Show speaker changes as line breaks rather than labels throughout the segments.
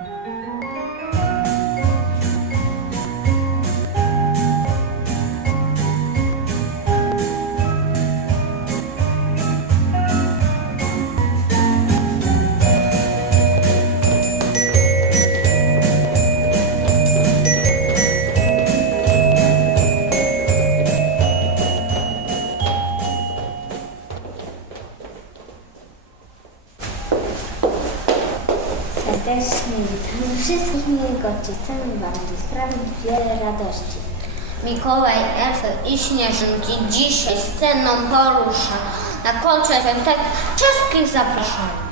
Thank you. Chcemy Wam dziś sprawić wiele radości.
Mikołaj, Elfy i Śnieżynki dzisiaj sceną porusza. Na końcu efektek wszystkich zapraszamy.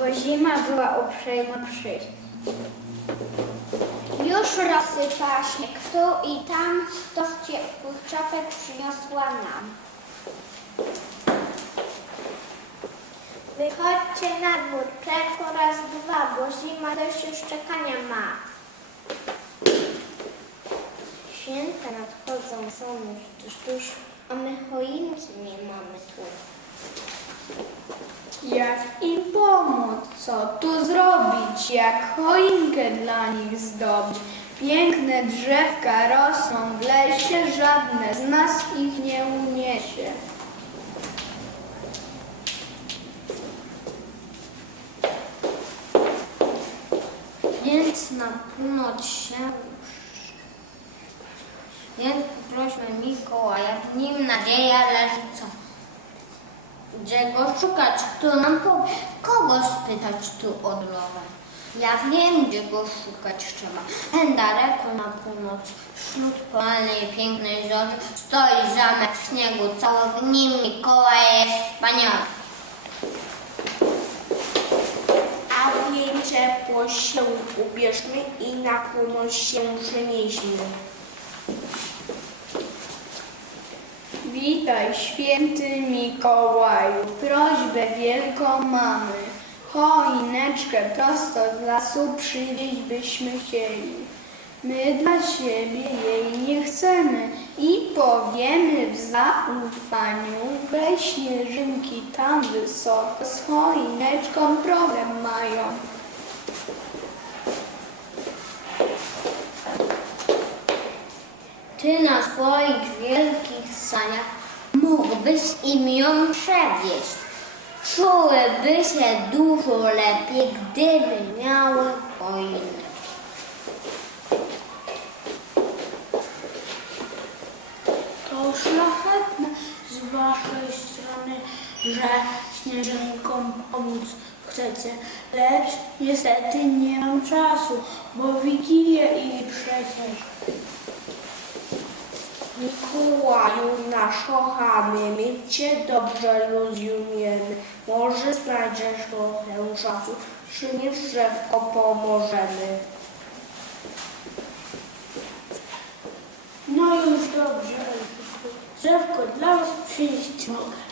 Bo zima była uprzejma przyjść. Już rozsypała śnieg tu i tam, to z ciepłych czapek przyniosła nam. Wychodźcie na dwór, tylko raz dwa, bo zima dość już czekania ma. Święta nadchodzą, są już tuż, a my choinki nie mamy tu.
Jak im pomóc, co tu zrobić, jak choinkę dla nich zdobić. Piękne drzewka rosną w lesie, żadne z nas ich nie uniesie.
Więc na północ się rusz. Więc prośmy Mikołaja, w nim nadzieja leży co? Gdzie go szukać, kto nam powie? Kogo spytać tu od lowa? Ja wiem, gdzie go szukać trzeba. Hen daleko na północ, wśród polalnej pięknej zory, stoi zamek w śniegu, cały w nim Mikołaj jest wspaniały.
A w jej ciepło się ubierzmy i na północ się przenieśmy.
Witaj, święty Mikołaju, prośbę wielką mamy. Choineczkę prosto z lasu przywieźć byśmy chcieli. My dla siebie jej nie chcemy i powiemy w zaufaniu, weź śnieżynki tam wysoko, z choineczką problem mają.
Ty na swoich wielkich saniach mógłbyś im ją przewieźć. Czułyby się dużo lepiej, gdyby miały choinę.
To szlachetne z waszej strony, że śnieżynkom pomóc chcecie, lecz niestety nie mam czasu, bo Wigilię i przecież.
Mikołaju nasz kochany, my Cię dobrze rozumiemy. Może znajdziesz trochę czasu, przynieś drzewko, pomożemy.
No już dobrze, Elfku. Drzewko dla was przynieść mogę.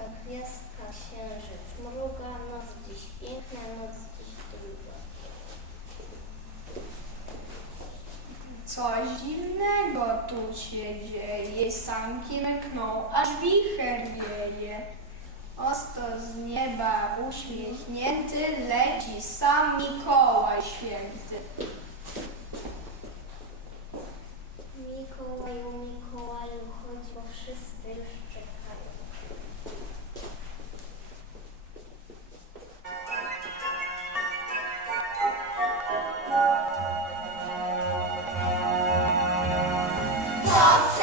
Gwiazdka, gwiazdka, księżyc, mruga, noc dziś piękna, noc dziś druga.
Coś dziwnego tu się dzieje, sanki lekną, aż wicher wieje. Osto z nieba uśmiechnięty leci sam Mikołaj Święty.
Stop.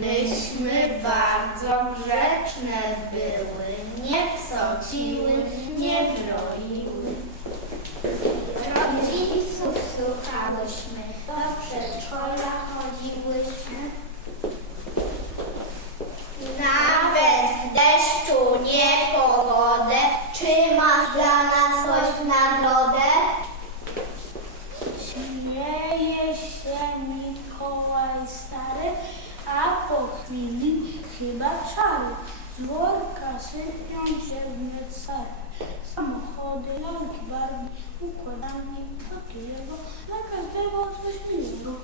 Myśmy bardzo grzeczne były, nie psociły, nie broiły.
Rodziców słuchałyśmy, do przedszkola chodziłyśmy. Nawet w deszczu niepogodę, czy masz dla nas coś w nagrodę?
Śmieje się Mikołaj stary, a po chwili czary. Z worka sypią się w. Samochody, lalki, barwy, układanie takiego, dla każdego coś miłego.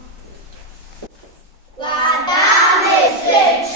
Składamy życzenia